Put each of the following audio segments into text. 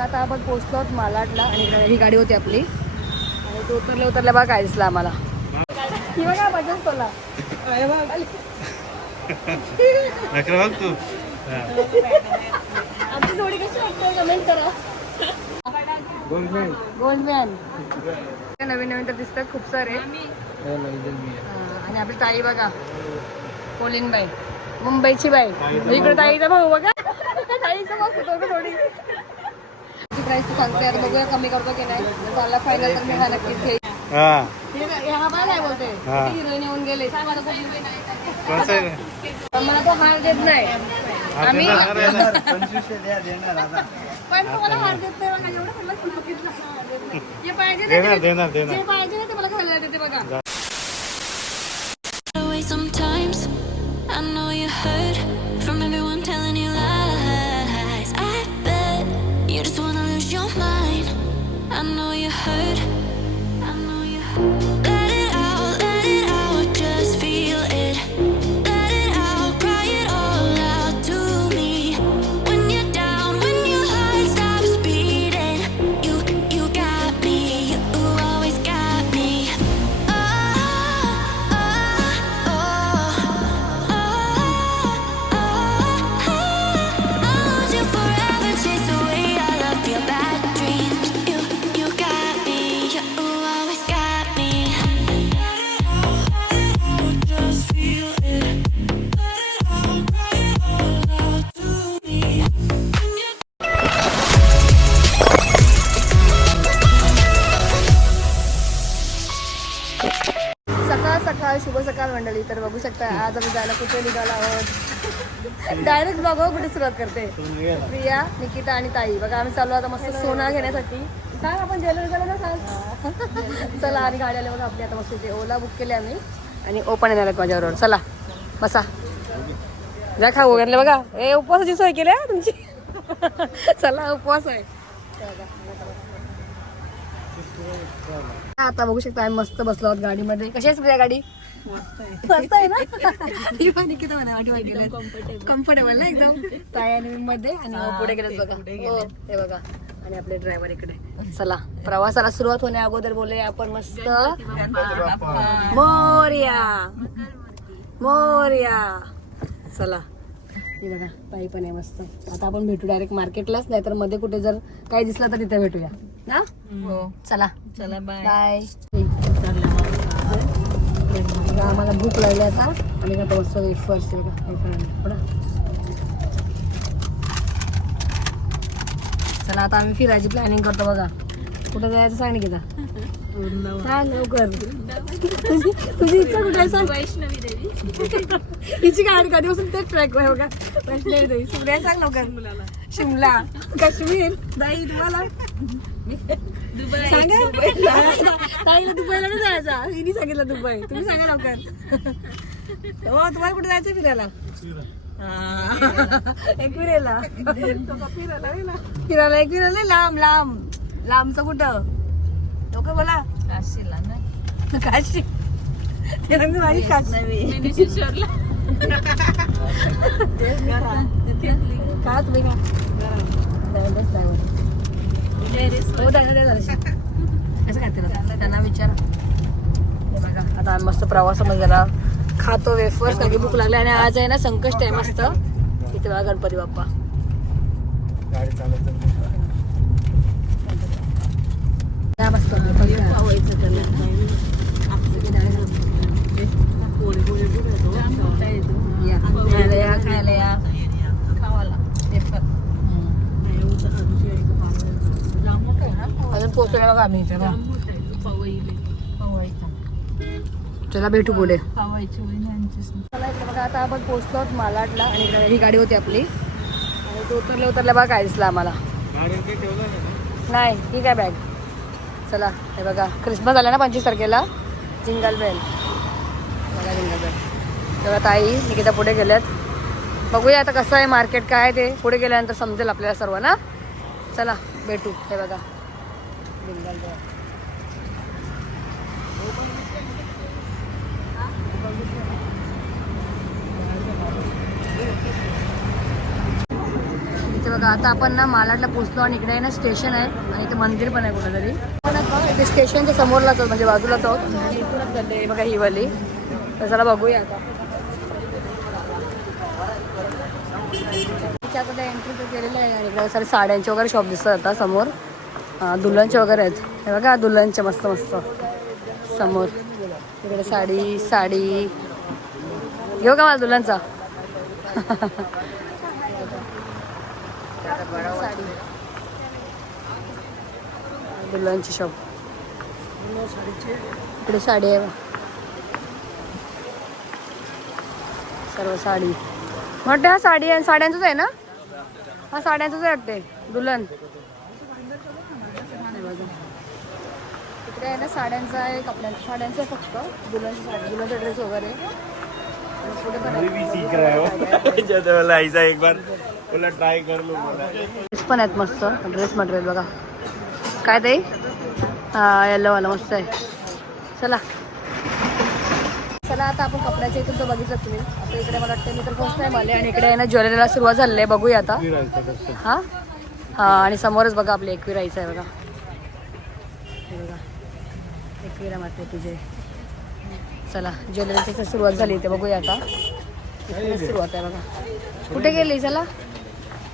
आता आपण पोहोचलो आहोत मालाडला आणि ही गाडी होती आपली. आणि तो उतरल्या उतरल्या बघा काय दिसला आम्हाला. ही बघा नखरा बघ तू. आमची जोडी कशी वाटते कमेंट करा. गोल्डमॅन नवीन नवीन तर दिसतात खूप सारे. हा, आणि आपली ताई बघा. कोलिन बाई. मुंबईची बाई. इकडे ताईचा भाऊ बघा. ताईचा भाऊ थोडी. प्राईस तू सांगते आता बघूया कमी करतो की नाही. झाला फायनल तर मी हा. नक्कीच घेईन हा हे हा बोलते हा. हिरोईन येऊन गेले? सांग मला कोणी. कोणसा आहे? पण मला तो हार देत नाही. आम्ही पंचवीसशे द्या देणार आता. पण तो मला हार देत नाही. बघा एवढं सगळं चुकीचं हार देत नाही. जे पाहिजे ना देणार ते- देणार देणार. जे पाहिजे ना ते मला खायला देते बघा. जायला कुठे निघाला आहोत? डायरेक्ट बघा हो, कुठे सुरुवात करते. प्रिया निकिता आणि ताई. बघा आम्ही चालू आता मस्त सोना घेण्यासाठी. सांग आपण ज्वेलरी चला ना सांग. चला आणि गाडी आल्या बघा आपली आता मस्त इथे. ओला बुक केले आम्ही. आणि ओपन येणार माझ्याबरोबर. चला बसा. जा खाऊ वगैरे बघा. ए उपवासाची सोय केली तुमची? चला उपवास आहे. आता बघू शकता आम्ही मस्त बसलो आहोत गाडीमध्ये. कशी आहे प्रिया गाडी? मस्त आहे. ना? निकिता म्हणा आठवण गेलं कम्फर्टेबल ना एकदम? ताई आणि मध्ये आणि पुढे गेलेत बघा. हो हे बघा. आणि आपले ड्रायव्हर इकडे. चला प्रवासाला सुरुवात होण्या अगोदर बोलले आपण मस्त. मोर्या. मोर्या. चला. बघा ताई पण आहे मस्त. आता आपण भेटू डायरेक्ट मार्केटलाच नाही तर मध्ये कुठे जर काही दिसलं तर तिथे भेटूया. ना? हो. चला. चला बाय बाय आम्हाला भूक लागली आता. आणि का बस एक वर्ष चला आता आम्ही फिरायची प्लॅनिंग करतो बघा. कुठे जायचं सांग ना सांग लवकर. तुझी इच्छा कुठे सांग. वैष्णवी देवी हिची गाडी कधीपासून तेच ट्रॅक आहे बघा. वैष्णवी देवी सगळ्या सांग लवकर. शिमला. काश्मीर. दाई तुम्हाला? सांगा ताईला दुबईला नाही जायचा. हिने सांगितलं दुबई. तुम्ही सांगा लवकर. हो तुम्हाला कुठे जायचं फिरायला? एक फिरायला. फिरायला एक फिरायला लांब लांब. लांबचं कुठं? लोक बोला. काशीला ना. काशी. माझी काशी. का तुम्ही का. हो काय तिला त्यांना विचार बघा आता आम्ही मस्त प्रवासामध्ये जरा खातो वेफर्स कारण की भूक लागली आणि आज आहे ना संकष्ट आहे मस्त. इथे बघा गणपती बाप्पा. मस्त. खायला या खायला या. पोचूया बघा आम्ही इथे बघा. चला भेटू पुढे. बघा आता आपण पोहोचलो मालाडला आणि ही गाडी होती आपली. आणि तो उतरल्या उतरल्या बघा काय दिसला आम्हाला नाही ठीक आहे बॅग चला हे बघा. क्रिसमस आला ना पंचवीस तारखेला? जिंगल बेल बघा जिंगल बेल तेव्हा ताई निकिता पुढे गेल्यात. बघूया आता कसं आहे मार्केट काय ते. पुढे गेल्यानंतर समजेल आपल्याला सर्व ना चला भेटू. हे बघा. इथे बघा आता आपण ना मालाडला पोहोचलो आणि इकडे ना स्टेशन आहे आणि इथे मंदिर पण आहे कुठेतरी. तरी इथे स्टेशनच्या समोरलाच आहोत, म्हणजे बाजूलाच आहोत. आणि इथूनच जाते बघा ही वाली. तर चला बघूया आता. तिच्या एंट्री तर केलेलं आहे आणि इकडे सारे साड्यांचे वगैरे शॉप दिसतात आता समोर. दुल्हनचे वगैरे आहेत. हे बघा दुल्हनचे मस्त मस्त. समोर. इकडे साडी साडी. घेऊ का मला दुल्हनचा? साडी. दुल्हनची शॉप इकडे साडी आहे सर्व साडी. वाटते हा साडी आहे साड्यांचंच आहे ना? हा साड्यांचंच आहे वाटते दुल्हन हे बघा. इकडे आहे ना साड्यांचं आहे कपड्यांचं साड्यांचं फक्त. दुल्हनची साडी दुल्हनचा ड्रेस वगैरे. आणि पुढे पण. वाला एक बार कर ड्रेस आहेत मस्त. ड्रेस मटेरियल बघा. काय ते हा येल्लोवाला मस्त आहे. चला. चला आता आपण कपड्याच्या इथून तो बघितलं तुम्ही. आता इकडे मला वाटतं मी तर फर्स्ट टाईम आले आणि इकडे आहे ना ज्वेलरीला सुरुवात झाली आहे. बघूया आता. हा? हा आणि समोरच बघा आपली एकविराईचं आहे हे बघा. तुझे चला ज्वेलरीची तर सुरुवात झाली इथे बघूया आता. इथूनच सुरुवात आहे बघा. कुठे गेली? चला.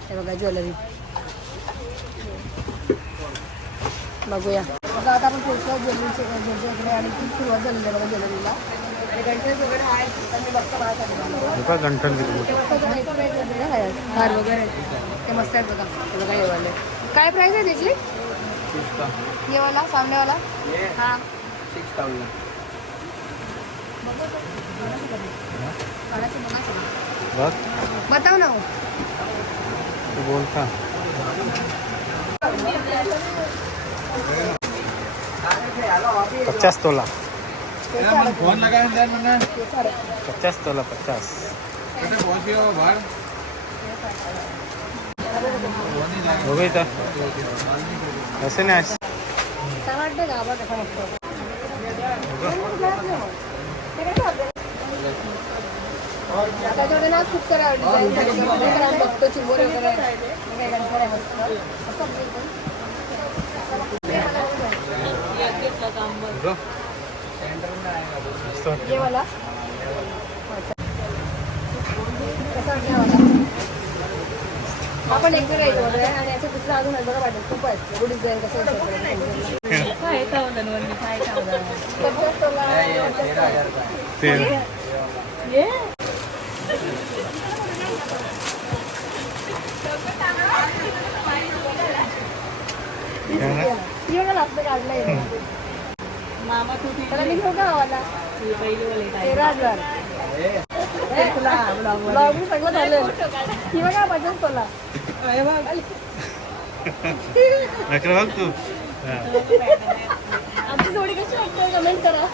हे बघा ज्वेलरी. बघूया. बघा आता आपण पोहोचलो ज्वेलरीचे ज्वेलरीकडे आणि ती सुरुवात झालेली आहे बघा ज्वेलरीला. वगैरे मी बघतो गंठन. हार वगैरे. ते मस्त आहेत बघा. बघा हे वाले. काय प्राइस आहे त्याची? ये वाला सामनेवाला हा. सिक्स थाउजंड बघा. बताव ना. तू बोलता पचास तोला. फोन मैंने सारे. पचास तोला पचास. पहुंच हो बाहर हो गई था ऐसे नाही आज छान वाटतं का बघा कसा मस्त त्याच्याकडे ना खूप साऱ्या डिझाईन बघतो चिंबोरे वगैरे मस्त. वाला कसा वाटला? मला हा पण एक आहे वगैरे आणि याचं दुसरं अजून आहे बघा वाटेल खूप आहेत एवढी डिझाईन कसं पचास तोला, पचास तोला. तेरा ये काय ना? ये बघा लास्ट काढलाय त्याला मी घेऊ का आवाला तेरा हजार ब्लॉग सगळं झालं ही बघा पचास तोला बघ तू. आमची जोडी कशी वाटते कमेंट करा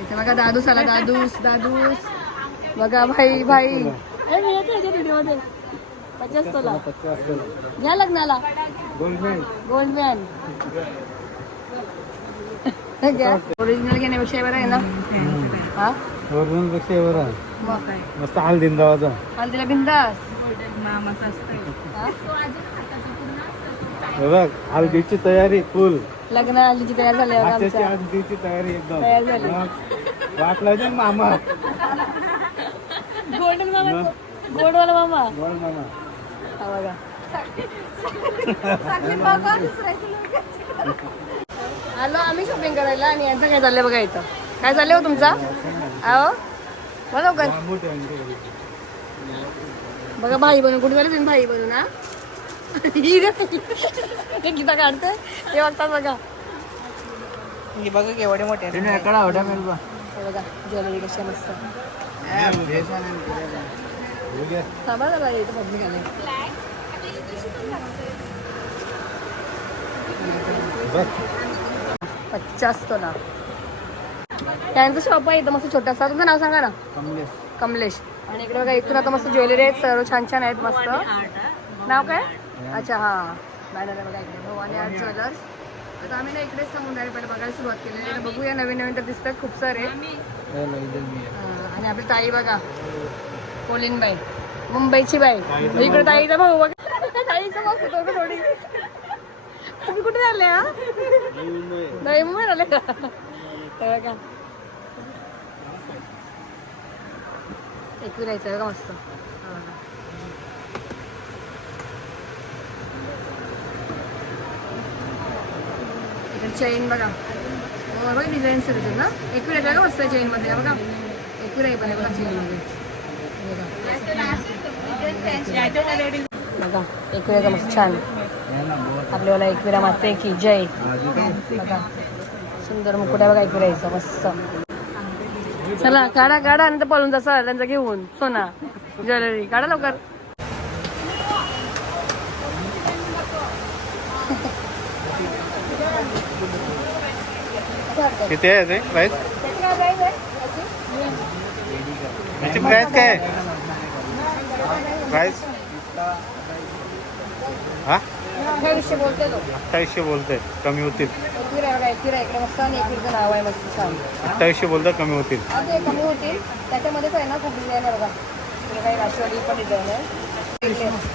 इथे बघा दादूस आला दादूस दादूस. बघा भाई भाई. अरे मी येते याच्या व्हिडिओमध्ये. पचास तोला घ्या लग्नाला. गोल्ड मॅन घ्या. ओरिजिनल घेण्यापेक्षा बरं आहे ना? हा? वरून पेक्षा बरं मस्त हाल दिन गावाचा आणि तिला बिंदास. बघ हल्दीची तयारी फुल लग्न आलीची तयार आमच्या. हल्दीची तयारी एकदम. तयार झाली. मग वाट लावते ना मामा. गोल्डन मामा. गोडवाला मामा. बोल मामा. बघा. आलो आम्ही शॉपिंग करायला आणि यांचं काय चाललंय बघा इथं. काय चाललंय हो तुमचा? अहो बोला बघा भाई बनून कुठे झाले तुम्ही? भाई बनून हा? ही. हे गीता काढते ते बघतात बघा. बघा केवढे मोठे हे बघा ज्वेलरी कशी आहे मस्त. थांबा जरा इथं तोला त्यांचं शॉप आहे इथं मस्त छोटासा. तुमचं नाव सांगा ना. कमलेश. कमलेश. आणि इकडे बघा इथून आता मस्त ज्वेलरी आहेत सर्व छान छान आहेत मस्त. नाव काय? अच्छा हां. आहे बघा इकडे. हो आणि आर्ट ज्वेलर्स आता आम्ही ना इकडेच राहिले पहिले बघायला सुरुवात केली. आहे बघूया नवीन नवीन तर दिसतात खूप सारे. हां, आणि आपली ताई बघा. कोलिन बाई मुंबईची बाई. इकडे ताईचा भाऊ बघा. ताईचं मग फोटो थोडी तुम्ही कुठे आले हा? नवी मुंबई. आले का? का एकवी राहायचं का मस्त हा बघा. इकडे चेन बघा हो, बघा डिझाईन सुरू आहेत ना एकवी राहायचं का मस्त चेन मध्ये बघा एकवी राही पण आहे बघा चेन मध्ये बघा एकविरा मस्त छान आपल्याला एकविरा माते की जय बघा सुंदर मुकुट्या बघा एकविरायचं मस्त चला काढा काढा आणि तर पळून जसा त्यांचा घेऊन. सोना ज्वेलरी काढा लवकर. किती आहे ते प्राईस याची प्राईस काय प्राईस हा? अठ्ठावीसशे बोलते तो. अठ्ठावीसशे बोलतोय कमी होतील. एकविरा बघा इकडे मस्त आणि एकविरचं नाव आहे मस्त छान. अठ्ठावीसशे बोलतोय कमी होतील. हा, ते कमी होतील. त्याच्यामध्येच आहे ना खूप डिझाईन आहे बघा. इकडे काही राष्ट्रवादी पण डिझाईन आहे.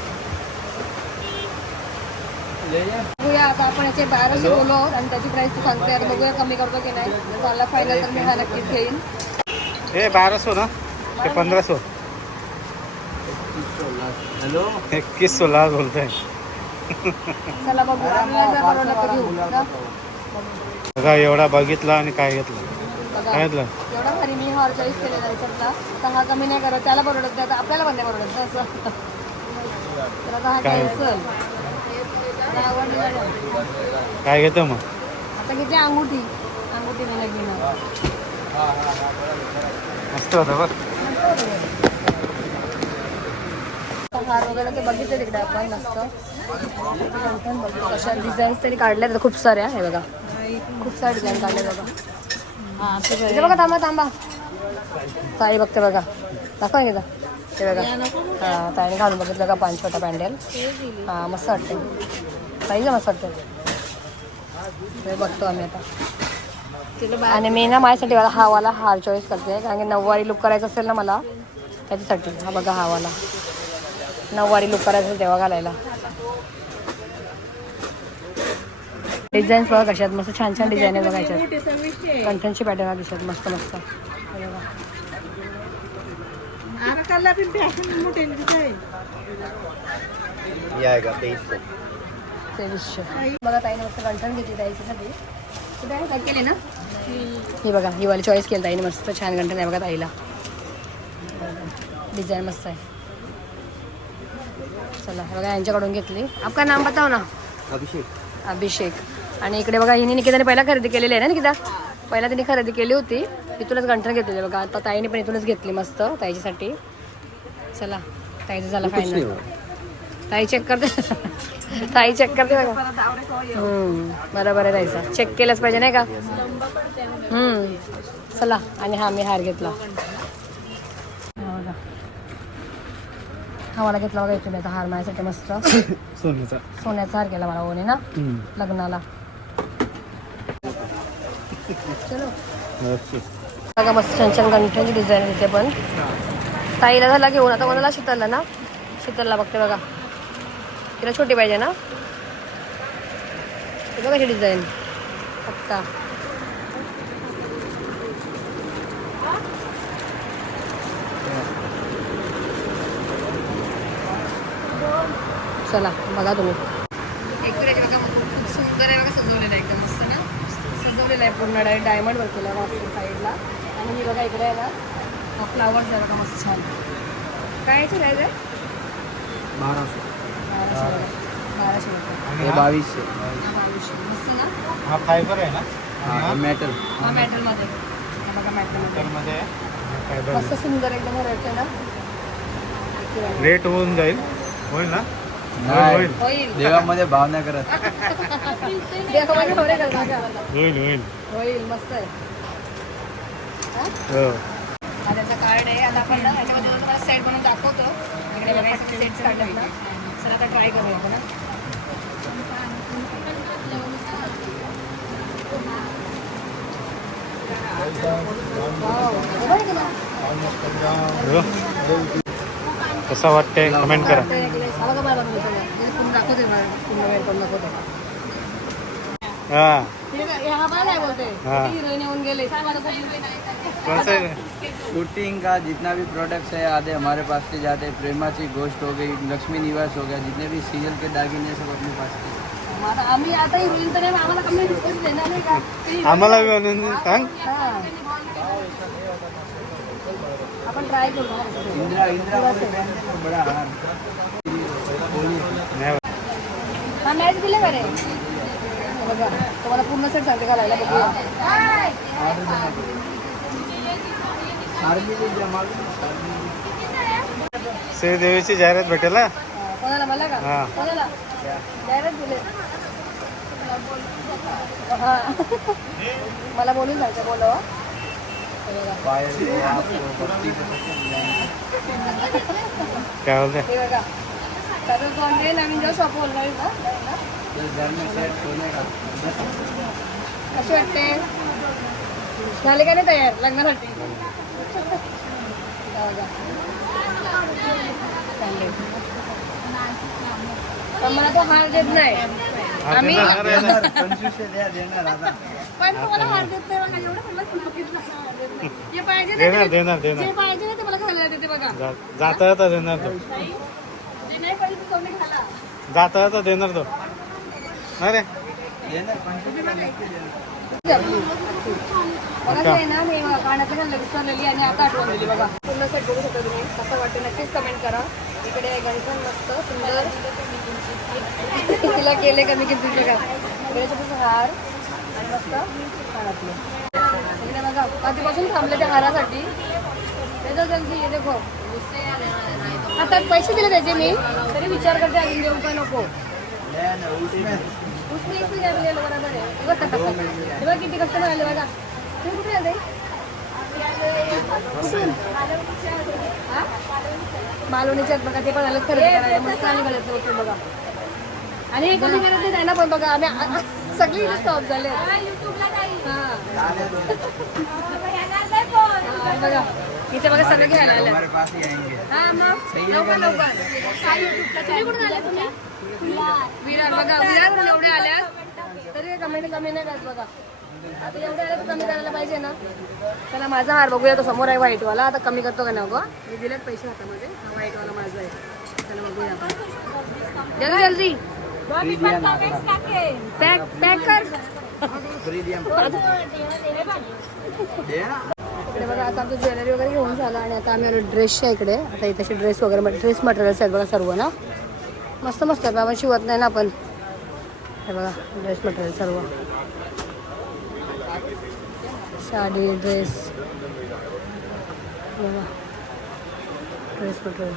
बघूया आता आपण याचे बाराशे बोलो आणि त्याची प्राइस तू सांगते आता बघूया कमी करतो की नाही. झाला फायनल तर मी हा नक्कीच घेईन. ए बाराशो ना? ते पंधराशो. हॅलो एकवीस सोळा बोलतोय. चला बघू आपल्याला जर परवडलं तर घेऊ ना बघा एवढा बघितला आणि काय घेतलं? बघा काय घेतलं? एवढा भारी मी हा चॉईस केलेला याच्यातला तर हा कमी नाही करत त्याला परवडत नाही तर आपल्याला पण नाही परवडत ना असं. तर आता हा काय? कॅन्सल काय घेतो मग? आता किती अंगुठी. अंगुठी नाही घेणार. मस्त होतं बघ. हार वगैरे ते बघितले तिकडे आपण मस्त. कशा डिझाईन्स तरी काढल्या तर खूप साऱ्या हे बघा. खूप साऱ्या डिझाईन काढल्या बघा. बघा थांबा थांबा. ताई बघते बघा. दाखवा ना ते बघा. हां ताईने घालून बघितलं का पाच छोटा पॅन्डल? हां मस्त वाटते ताईचं मस्त वाटतं बघतो आम्ही आता. आणि मी ना माझ्यासाठी वाला हा वाला हार चॉईस करते. कारण की नऊवारी लुक करायचं असेल ना मला त्याच्यासाठी. हा बघा हा वाला. नऊवारी लुक करायचं असेल तेव्हा घालायला. डिझाईन्स बघा कशात मस्त छान छान डिझाईन आहे बघायच्यात कंठनची पॅटर्न आहे दिसत मस्त मस्त. हे बघा. तेवीसशे बघा ताईने मस्त कंठन घेतली ताईच्यासाठी केले ना? ही बघा ही वाली चॉईस केली ताईने. मस्त छान कंठन आहे बघा ताईला. डिझाईन मस्त आहे. चला बघा यांच्याकडून घेतली. आपका नाम बताव ना. अभिषेक. अभिषेक. आणि इकडे बघा हिने निकिताने पहिला खरेदी केलेली आहे ना निकिता? पहिला तिने खरेदी केली होती. इथूनच गंठण घेतलेली बघा. आता ताईने पण इथूनच घेतली मस्त ताईच्यासाठी. चला ताईचं झाला फायनल ताई चेक करते. ताई चेक करते बघा. हम्म, बरोबर आहे ताईचा. चेक केलंच पाहिजे नाही का? हम्म चला. आणि हा मी हार घेतला हा बघा. हा मला घेतला बघा आता हार माझ्यासाठी मस्त. सोन्याचा. सोन्याचा हार केला मला ओने ना लग्नाला. चलो. बघा मस्त छान छान गंठ्यांची डिझाईन तिथे पण. ताईला झाला घेऊन आता कोणाला? शीतलला ना? शीतलला बघते बघा. तिला छोटी पाहिजे ना? हे बघा कशी डिझाईन पक्का. चला बघा तुम्ही. एक बघा खूप सुंदर आहे बघा सजवलेलं आहे एकदम मस्त ना. सजवलेलं आहे पूर्ण डाय डायमंड वर्क केलं आहे साईडला. आणि मी बघा इकडे आहे ना हा फ्लावर्स आहे बघा मस्त छान. काय याची प्राईज आहे? बाराशे. रुपये. हे? बावीसशे. हा, बावीसशे. मस्त ना? हा फायबर आहे ना? हा मेटल हा? मॅटलमध्ये हा बघा मॅटलमध्ये मध्ये फायबर मस्त सुंदर एकदम रेट आहे ना. रेट होऊन जाईल. होईल ना? नाही. होईल देवामध्ये भाव नाही करत देवामध्ये थोडे करणार का? होईल होईल होईल मस्त आहे हो हा त्याचा कार्ड आहे आता आपण ना त्याच्यामध्ये तुम्हाला सेट बनवून दाखवतो इकडे बघायचं सेट काढलं ना तर आता ट्राय करूया आपण हा. Wow. कसा वाटतंय कमेंट करा मला बनवलं सगळं. हे पुन्हा आहे मला पूर्ण वेळ करून नको ते. हा हे काय- हे हा पण नाही बोलते हा. हिरोईन येऊन गेले सांग मला कोणी. कौन सा है? शूटिंग का जितना भी प्रोडक्ट्स है आधे हमारे पास से जाते हैं प्रेमाची गोष्ट हो गई लक्ष्मी निवास हो गया जितने भी सीरियल के दागिने हैं, सब अपने पास के मग आता आम्ही आता हिरोईन तर नाही आम्हाला कमी डिस्काउंट देणार नाही का ते आम्हाला बी म्हणून सांग हा. आपण ट्राय करू ना कसं ते. इंदिरा इंदिरा वाली पहन के तो बड़ा हार नाही हा मॅच दिले का रे? बघा तुम्हाला पूर्ण सेट सांगते घालायला बघूया. श्रीदेवीची जाहिरात भेटेल कोणाला? मला का? हा. कोणाला? डायरेक्ट दिले. हा. मला बोलून जायचं बोलो काय बोलते? हे बघा. का कशी वाटते? झाले का नाही तयार? लग्नासाठी? हा. पण मला तो हार देत नाही. आम्ही पण तुम्हाला हार देत नाही बघा एवढं मला बघितलं हार देत नाही. जे पाहिजे देणार ते- देणार जे देणार पाहिजे ना ते मला घालायला देते बघा. जाता जाता देणार जाता जाता देणार तो. अरे आणि आता आठवण दिली बघा. पूर्ण सेट बघू शकता तुम्ही. कसं वाटतं नक्कीच कमेंट करा. इकडे गणपण मस्त सुंदर. तिला केले कमी हार. आणि मस्त. कानातले इकडे बघा. आधीपासून थांबले त्या हारासाठी. त्याचा जल्दी देखो. आता पैसे दिले त्याचे मी. तरी विचार करते अजून देऊ का नको? उसने एक घ्यायला गेलं बरोबर आहे. बघा हे बघा किती कस्टमर आले बघा. तुम्ही कुठे आले? कुठून? हा? मालवणीच्यात बघा ते पण आलं करायला. मस्त होते बघा आणि हे कमी करत नाही ना पण बघा. आम्ही आ- आ- सगळी स्टॉप झाले हा. हा, बघा. इथे बघा सगळे घ्यायला आले हमारे पास ही आएंगे हा मग लवकर लवकर. तुम्ही कुठून आले तुम्ही? विरार. बघा. विरार एवढे आल्यात. तरी कमेंट कमी नाही करत बघा. आता एवढे आले तर कमी करायला पाहिजे ना. चला माझा हार बघूया. तो समोर आहे व्हाईटवाला. आता कमी करतो का नको मी दिलेत पैसे हातामध्ये. हा व्हाईटवाला माझा आहे. चला बघूया आपण. जल्दी. जल्दी पॅक पॅक कर. इकडे बघा आता आमचं ज्वेलरी वगैरे घेऊन झालं आणि आता आम्ही आलो ड्रेसच्या इकडे. आता इथे ड्रेस वगैरे ड्रेस मटेरियल्स आहेत बघा सर्व ना. मस्त मस्त आहे आपण शिवत नाही ना आपण. हे बघा ड्रेस मटेरियल सर्व. साडी ड्रेस बघा ड्रेस मटेरियल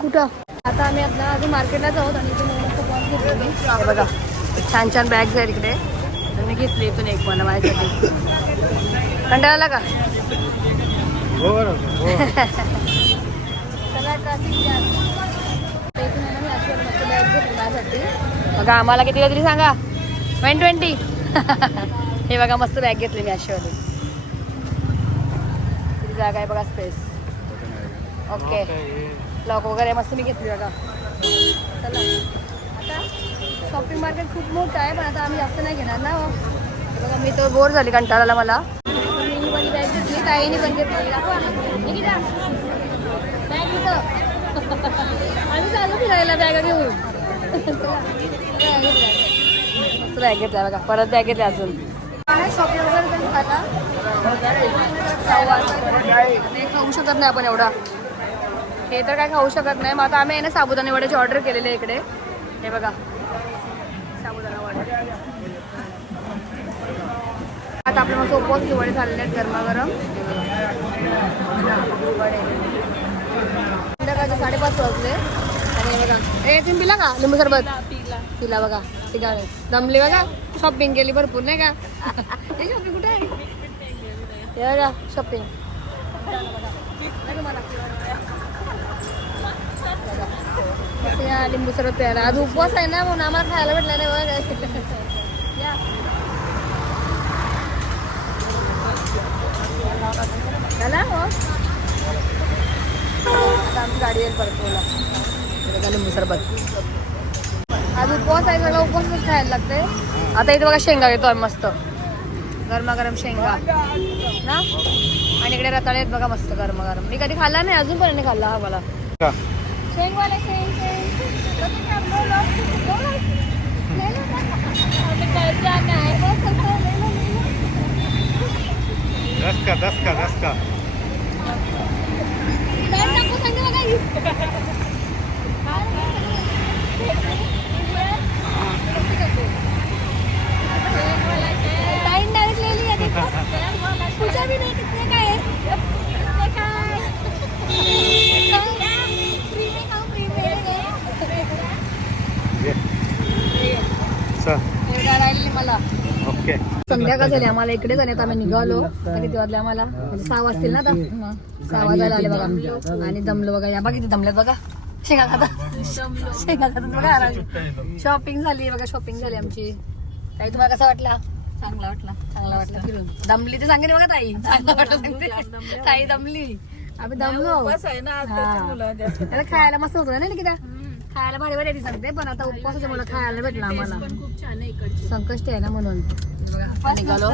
कुठं आता आम्ही आता अजून मार्केटला जाऊ आणि बघा छान छान बॅग्स आहेत इकडे. तर मी घेतली इथून एक मला माझ्यासाठी. कंटाळा आला का? हो हो. बघा आम्हाला किती तरी सांगा. वन ट्वेंटी हे बघा मस्त बॅग घेतली मी अशीवाली. किती जागा आहे बघा स्पेस ओके लॉक वगैरे मस्त मी घेतली बघा. चला. शॉपिंग मार्केट खूप मोठं आहे पण आता आम्ही जास्त नाही घेणार ना. बघा मी तर बोर झाली कंटाळाला मला. मी पण पण बॅग आम्ही चालू फिरायला बॅग घेऊन. बॅग घेतल्या बघा. परत बॅग घेतल्या अजून. शॉपिंग वगैरे खाऊ आता. खाऊ शकत नाही आपण एवढा. हे तर काय खाऊ शकत नाही. मग आता आम्ही आहे ना साबुदाणे वड्याची ऑर्डर केलेली आहे इकडे. हे बघा साबुदाणा वडे आता आपले मस्त उपवास वडे झालेले आहेत गरमागरम. वडे संध्याकाळचे साडेपाच वाजले. आणि बघा. ए तुम्ही पिला का? लिंबू सरबत? पिला बघा. दमली बघा. शॉपिंग केली भरपूर नाही का? हे शॉपिंग कुठे आहे? हे बघा शॉपिंग लिंबू सरबत प्यायला. आज उपवास आहे ना म्हणून आम्हाला खायला भेटला नाही बघा या. झाला हो आता आमची गाडी येईल परत ओला इकडे का लिंबू सरबत आज उपवास आहे सगळं उपवासच खायला लागते आता इथे बघा शेंगा येतो आम्ही मस्त गरमागरम शेंगा ना आणि इकडे रताळे आहेत बघा मस्त गरमागरम मी कधी खाल्ला नाही अजून पण खाल्ला हा मला? शेंगवाले शेंग है दस का दस का दस का टाइम नको सांगते बघा ही. टाइम डायरेक्ट ले लिया देखो पूछा भी नहीं कितने का है कितने का है फ्री में खाओ फ्री में चल एवढा राहिले मला ओके संध्याकाळ झाली आम्हाला इकडेच आणि आता आम्ही निघालो. किती वाजले आम्हाला. म्हणजे सहा वाजतील ना आता? सहा वाजायला आले बघा. आणि दमलो बघा. या बघा किती दमलेत बघा. शेंगा खाता शेंगा खातात बघा. शॉपिंग झाली बघा शॉपिंग झाली आमची. ताई तुम्हाला कसा वाटला? चांगला वाटला. चांगला वाटला. फिरून दमली ते सांगेल बघा ताई. चांगला वाटलं सांगते. ताई दमली. आम्ही दमलो. त्याला खायला मस्त होतं ना निकिता खायला भारी ती सांगते पण आता उपवासाच्या मला खायला भेटलं आम्हाला संकष्टी आहे ना म्हणून बघा, निघालो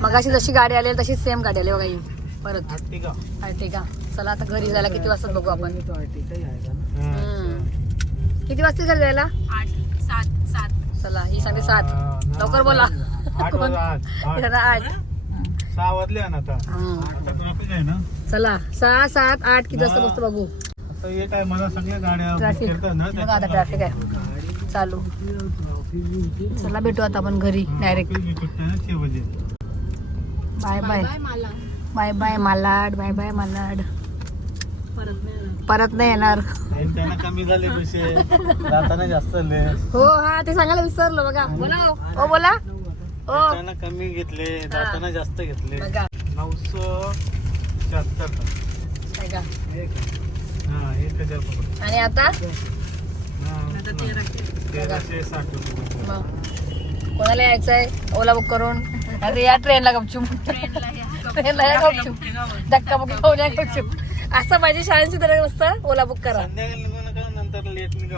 मग अशी जशी गाडी आली तशी सेम गाडी आली बघा ही परत आहे चला आता घरी जायला किती वाजता बघू आपण. किती वाजता घरी जायला चला ही सांगते सात लवकर बोला आठ सहा वाजले ना आता हम्म. आता ट्रॅफिक आहे ना चला सहा सात आठ किती वाजता बसतो बघू हे काय मला सगळ्या गाड्या ना बघा आता ट्रॅफिक आहे. चालू. चला भेटू आता आपण घरी डायरेक्ट मी सुटते ना छे बजे bye bye bye bye Malad bye bye Malad परत नाही येणार. आणि त्यांना कमी झाले पैसे. जाताना जास्त झाले. हो हा ते सांगायला विसरलो बघा. बोला. हो. हो बोला हो त्यांना कमी घेतले जाताना जास्त घेतले. बघा. नऊशे शहात्तर. हा आणि आता? हा, कोणाला यायचंय ओला बुक करून. अरे या ट्रेनला गपचूप. ट्रेनला या गपचूप. धक्का बुक खाऊन या गपचूप. असं पाहिजे शाळेची तर मस्त ओला बुक करा.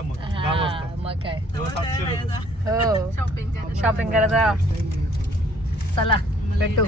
मग. हा काय? हो. शॉपिंग करायचा चला भेटू.